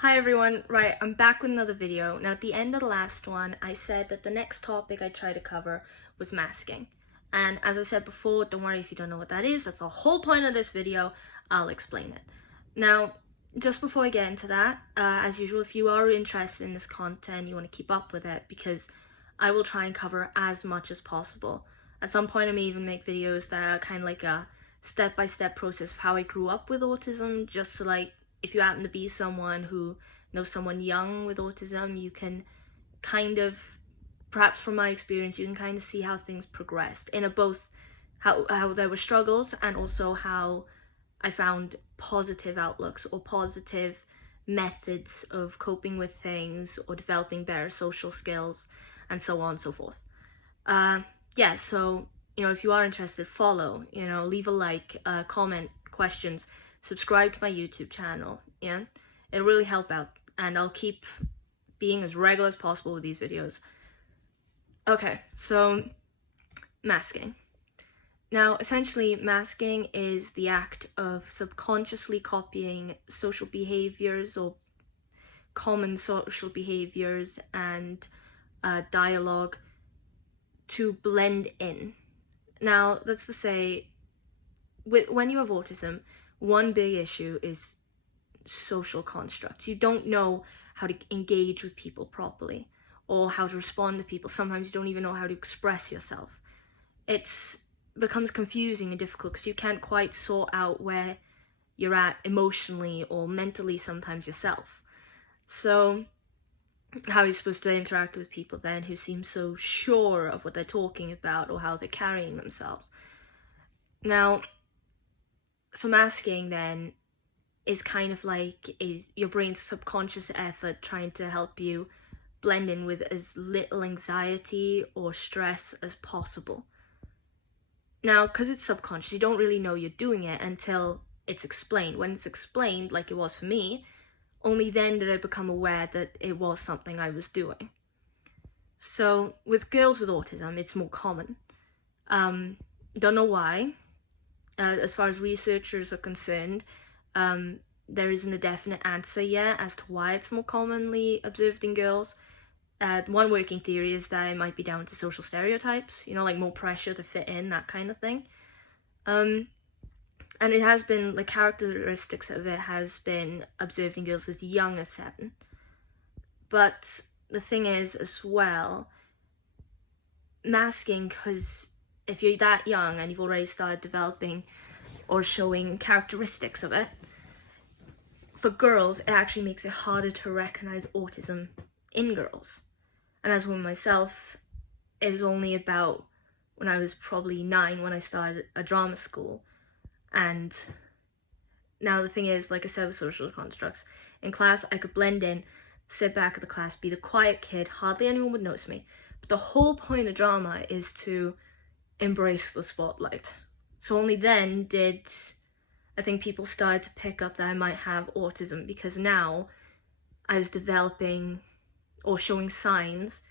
Hi everyone, right, I'm back with another video. Now at the end of the last one, I said that the next topic I'd try to cover was masking. And as I said before, don't worry if you don't know what that is, that's the whole point of this video, I'll explain it. Now, just before I get into that, as usual, if you are interested in this content, you want to keep up with it, because I will try and cover as much as possible. At some point I may even make videos that are kind of like a step-by-step process of how I grew up with autism, just so like, if you happen to be someone who knows someone young with autism, you can kind of, perhaps from my experience, you can kind of see how things progressed in a both how there were struggles and also how I found positive outlooks or positive methods of coping with things or developing better social skills and so on and so forth. Yeah, so, if you are interested, follow, leave a like, comment, questions, subscribe to my YouTube channel, yeah? It'll really help out, and I'll keep being as regular as possible with these videos. Okay, so masking. Now, essentially, masking is the act of subconsciously copying social behaviors or common social behaviors and dialogue to blend in. Now, that's to say, when you have autism, one big issue is social constructs. You don't know how to engage with people properly or how to respond to people. Sometimes you don't even know how to express yourself. It becomes confusing and difficult because you can't quite sort out where you're at emotionally or mentally sometimes yourself. So how are you supposed to interact with people then who seem so sure of what they're talking about or how they're carrying themselves? Now, so masking then is kind of like your brain's subconscious effort trying to help you blend in with as little anxiety or stress as possible. Now, because it's subconscious, you don't really know you're doing it until it's explained. When it's explained, like it was for me, only then did I become aware that it was something I was doing. So with girls with autism, it's more common. Don't know why. As far as researchers are concerned, there isn't a definite answer yet as to why it's more commonly observed in girls. One working theory is that it might be down to social stereotypes, like more pressure to fit in, that kind of thing. And it has been, the characteristics of it has been observed in girls as young as 7. But the thing is, as well, masking, because if you're that young and you've already started developing or showing characteristics of it, for girls, it actually makes it harder to recognize autism in girls. And as one myself, it was only about when I was probably 9 when I started a drama school. And now the thing is, like I said with social constructs, in class I could blend in, sit back at the class, be the quiet kid, hardly anyone would notice me. But the whole point of drama is to embrace the spotlight. So only then did I think people started to pick up that I might have autism, because now I was developing or showing signs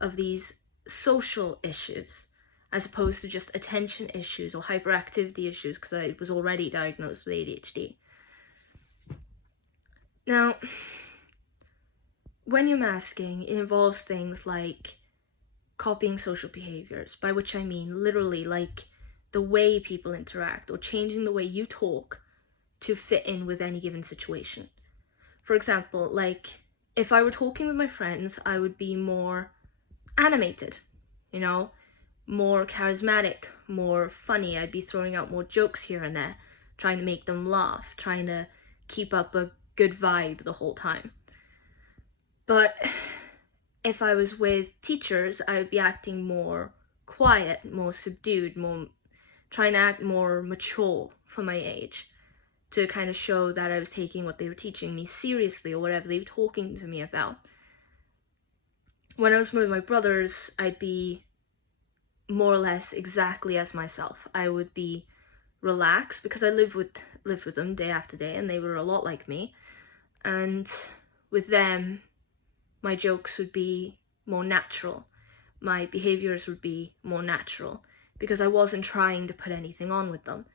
of these social issues as opposed to just attention issues or hyperactivity issues, because I was already diagnosed with ADHD. Now, when you're masking, it involves things like copying social behaviors, by which I mean literally like the way people interact or changing the way you talk to fit in with any given situation. For example, like if I were talking with my friends, I would be more animated, more charismatic, more funny. I'd be throwing out more jokes here and there, trying to make them laugh, trying to keep up a good vibe the whole time. But if I was with teachers, I would be acting more quiet, more subdued, more trying to act more mature for my age, to kind of show that I was taking what they were teaching me seriously or whatever they were talking to me about. When I was with my brothers, I'd be more or less exactly as myself. I would be relaxed because I lived with them day after day, and they were a lot like me. And with them, my jokes would be more natural. My behaviors would be more natural because I wasn't trying to put anything on with them.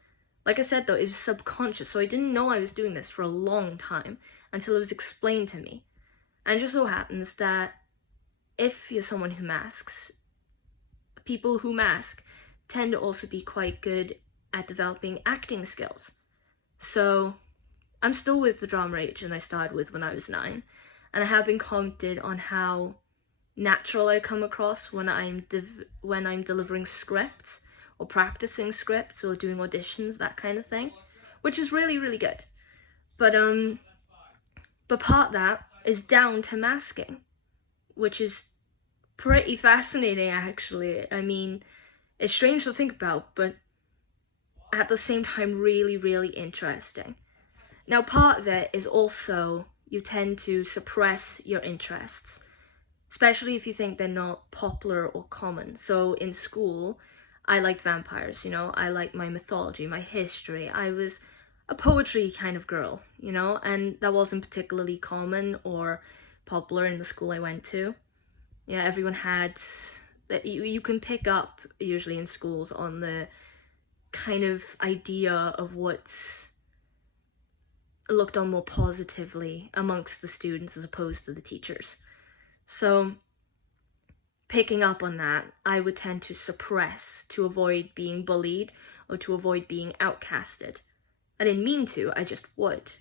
Like I said though, it was subconscious, so I didn't know I was doing this for a long time until it was explained to me. And it just so happens that if you're someone who masks, people who mask tend to also be quite good at developing acting skills. So I'm still with the drama agent I started with when I was 9, and I have been commented on how natural I come across when I'm delivering scripts or practicing scripts or doing auditions, that kind of thing, which is really, really good. But part of that is down to masking, which is pretty fascinating, actually. I mean, it's strange to think about, but at the same time really, really interesting. Now, part of it is also you tend to suppress your interests, especially if you think they're not popular or common. So in school, I liked vampires, you know, I liked my mythology, my history. I was a poetry kind of girl, you know, and that wasn't particularly common or popular in the school I went to. Yeah, everyone had that. You can pick up usually in schools on the kind of idea of what's looked on more positively amongst the students as opposed to the teachers. So picking up on that, I would tend to suppress to avoid being bullied or to avoid being outcasted. I didn't mean to, I just would.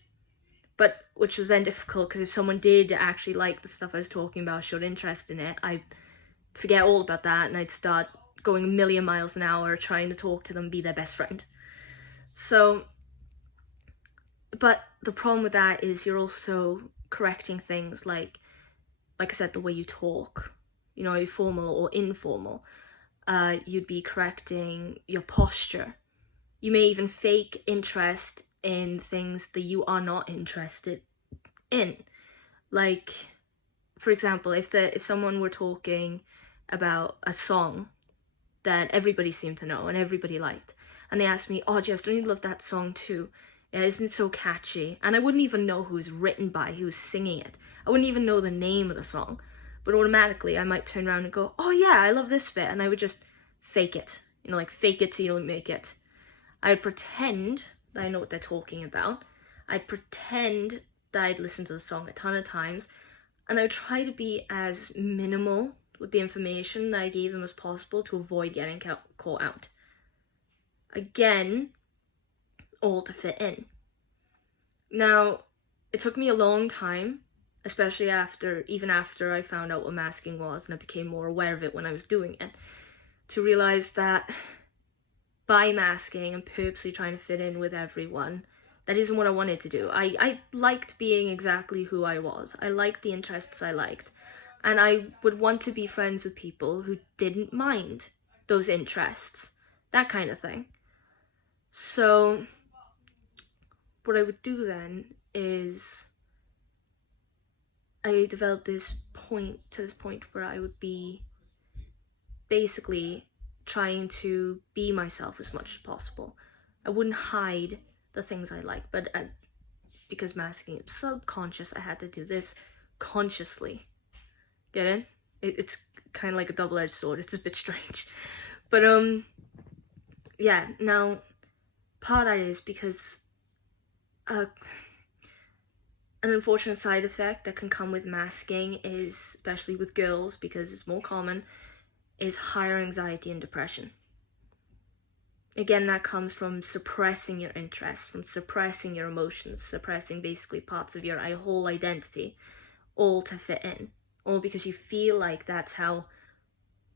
But which was then difficult because if someone did actually like the stuff I was talking about, showed interest in it, I'd forget all about that and I'd start going a million miles an hour trying to talk to them, be their best friend. So, but the problem with that is you're also correcting things like I said, the way you talk, you know, formal or informal. You'd be correcting your posture. You may even fake interest in things that you are not interested in. Like, for example, if someone were talking about a song that everybody seemed to know and everybody liked, and they asked me, "Oh, Jess, don't you love that song too? Yeah, isn't it so catchy?" And I wouldn't even know who was written by, who was singing it. I wouldn't even know the name of the song. But automatically I might turn around and go, "Oh yeah, I love this bit." And I would just fake it. You know, like fake it till you make it. I would pretend that I know what they're talking about. I'd pretend that I'd listened to the song a ton of times. And I would try to be as minimal with the information that I gave them as possible to avoid getting caught out. Again, all to fit in. Now, it took me a long time, especially even after I found out what masking was and I became more aware of it when I was doing it, to realize that by masking and purposely trying to fit in with everyone, that isn't what I wanted to do. I liked being exactly who I was. I liked the interests I liked. And I would want to be friends with people who didn't mind those interests, that kind of thing. So what I would do then is I developed this point where I would be basically trying to be myself as much as possible. I wouldn't hide the things I like, but because masking is subconscious, I had to do this consciously. Get it? It's kind of like a double-edged sword. It's a bit strange. But, yeah, now, part of that is because an unfortunate side effect that can come with masking is, especially with girls, because it's more common, is higher anxiety and depression. Again, that comes from suppressing your interests, from suppressing your emotions, suppressing basically parts of your whole identity, all to fit in. All because you feel like that's how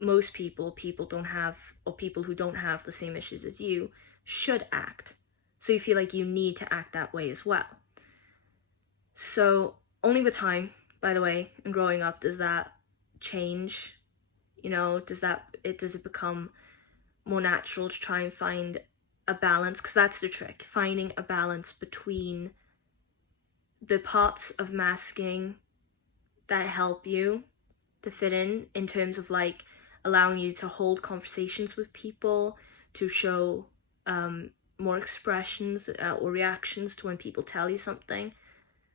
most people who don't have the same issues as you should act. So you feel like you need to act that way as well. So only with time, by the way, and growing up, does that change? You know, does it become more natural to try and find a balance? Because that's the trick, finding a balance between the parts of masking that help you to fit in terms of like allowing you to hold conversations with people, to show more expressions or reactions to when people tell you something.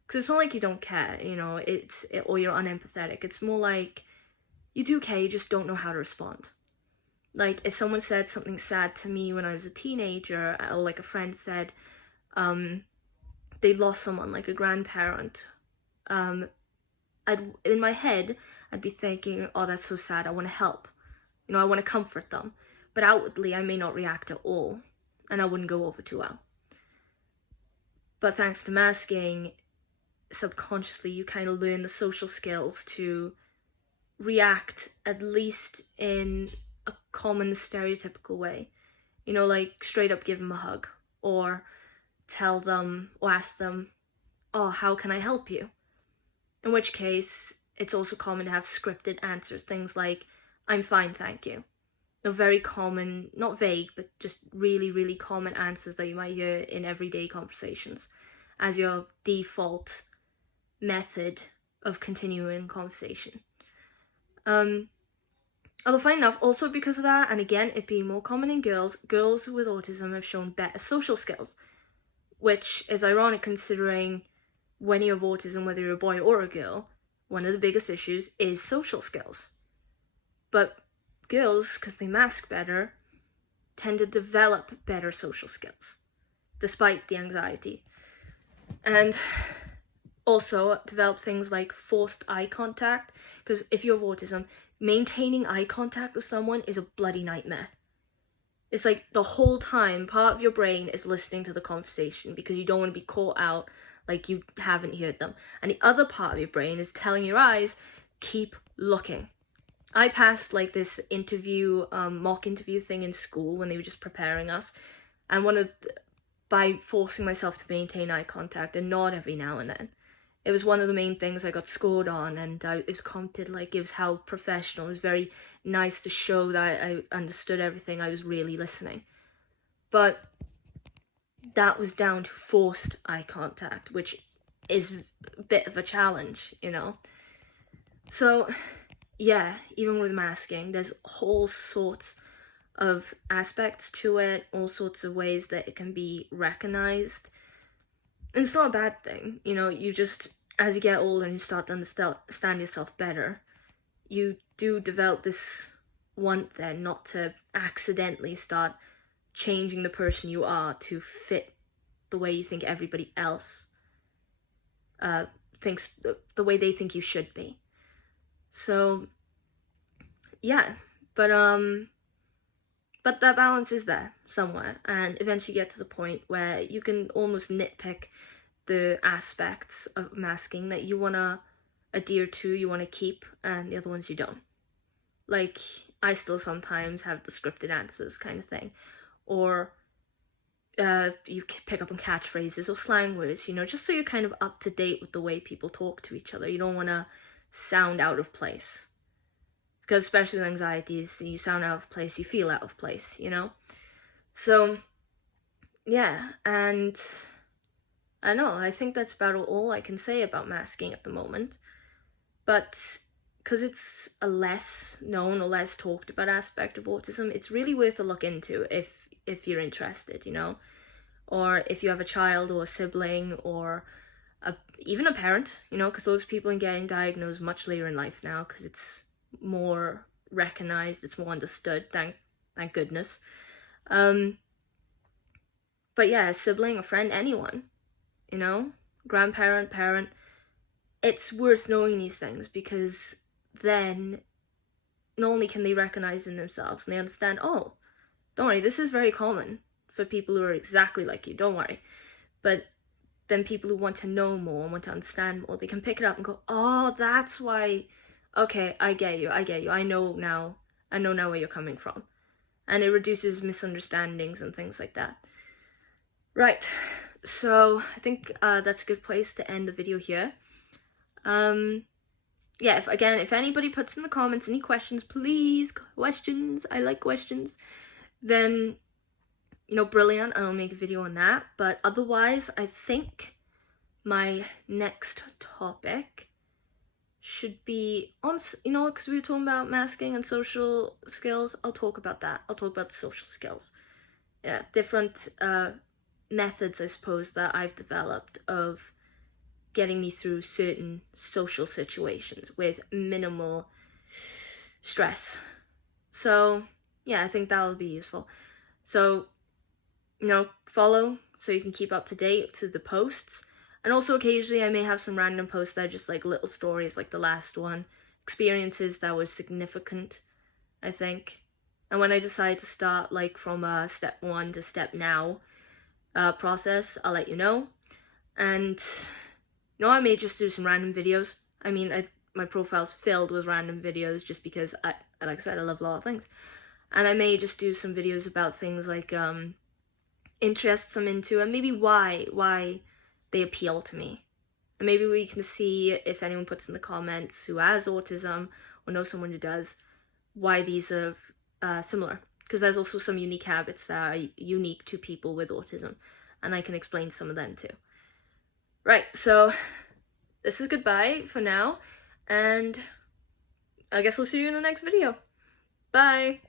Because it's not like you don't care, you know, or you're unempathetic. It's more like you do care, you just don't know how to respond. Like, if someone said something sad to me when I was a teenager, or like a friend said, they lost someone, like a grandparent, in my head, I'd be thinking, oh, that's so sad, I want to help. I want to comfort them. But outwardly, I may not react at all, and I wouldn't go over too well. But thanks to masking, subconsciously, you kind of learn the social skills to react, at least in a common stereotypical way. Like straight up give them a hug, or tell them, or ask them, oh, how can I help you? In which case, it's also common to have scripted answers, things like, I'm fine, thank you. Very common, not vague, but just really, really common answers that you might hear in everyday conversations as your default method of continuing conversation. Although funny enough, also because of that, and again, it being more common in girls with autism have shown better social skills, which is ironic considering when you have autism, whether you're a boy or a girl, one of the biggest issues is social skills. But girls, because they mask better, tend to develop better social skills, despite the anxiety. And also develop things like forced eye contact, because if you have autism, maintaining eye contact with someone is a bloody nightmare. It's like the whole time, part of your brain is listening to the conversation because you don't want to be caught out like you haven't heard them. And the other part of your brain is telling your eyes, keep looking. I passed like this interview, mock interview thing in school when they were just preparing us. And by forcing myself to maintain eye contact and nod every now and then, it was one of the main things I got scored on, and it was commented like it was how professional. It was very nice to show that I understood everything, I was really listening. But that was down to forced eye contact, which is a bit of a challenge, So, yeah, even with masking, there's all sorts of aspects to it, all sorts of ways that it can be recognized. And it's not a bad thing, you just, as you get older and you start to understand yourself better, you do develop this want then not to accidentally start changing the person you are to fit the way you think everybody else thinks, the way they think you should be. So, yeah, but that balance is there somewhere, and eventually get to the point where you can almost nitpick the aspects of masking that you want to adhere to, you want to keep, and the other ones you don't. Like, I still sometimes have the scripted answers kind of thing, or you pick up on catchphrases or slang words, just so you're kind of up to date with the way people talk to each other. You don't want to sound out of place. Because especially with anxieties, you sound out of place, you feel out of place, So, yeah, and I know, I think that's about all I can say about masking at the moment. But because it's a less known or less talked about aspect of autism, it's really worth a look into if you're interested, or if you have a child or a sibling or even a parent, because those people are getting diagnosed much later in life now because it's more recognized, it's more understood, thank goodness. But yeah, a sibling, a friend, anyone, grandparent, parent, it's worth knowing these things, because then not only can they recognize in themselves and they understand, oh, don't worry, this is very common for people who are exactly like you, don't worry. But then people who want to know more and want to understand more, they can pick it up and go, oh, that's why, okay, I get you, I know now where you're coming from. And it reduces misunderstandings and things like that. Right, so I think that's a good place to end the video here. Yeah, if anybody puts in the comments any questions, please, questions, I like questions, then, brilliant, I'll make a video on that. But otherwise, I think my next topic should be on, because we were talking about masking and social skills, I'll talk about that. I'll talk about the social skills. Yeah, different methods, I suppose, that I've developed of getting me through certain social situations with minimal stress. So, yeah, I think that'll be useful. So, follow so you can keep up to date to the posts. And also occasionally I may have some random posts that are just like little stories, like the last one, experiences that were significant, I think. And when I decide to start like from step 1 to step now process, I'll let you know. And I may just do some random videos. I mean, my profile's filled with random videos just because like I said, I love a lot of things. And I may just do some videos about things like interests I'm into and maybe why they appeal to me. And maybe we can see if anyone puts in the comments who has autism or knows someone who does, why these are similar. Because there's also some unique habits that are unique to people with autism, and I can explain some of them too. Right, so this is goodbye for now, and I guess I'll see you in the next video. Bye!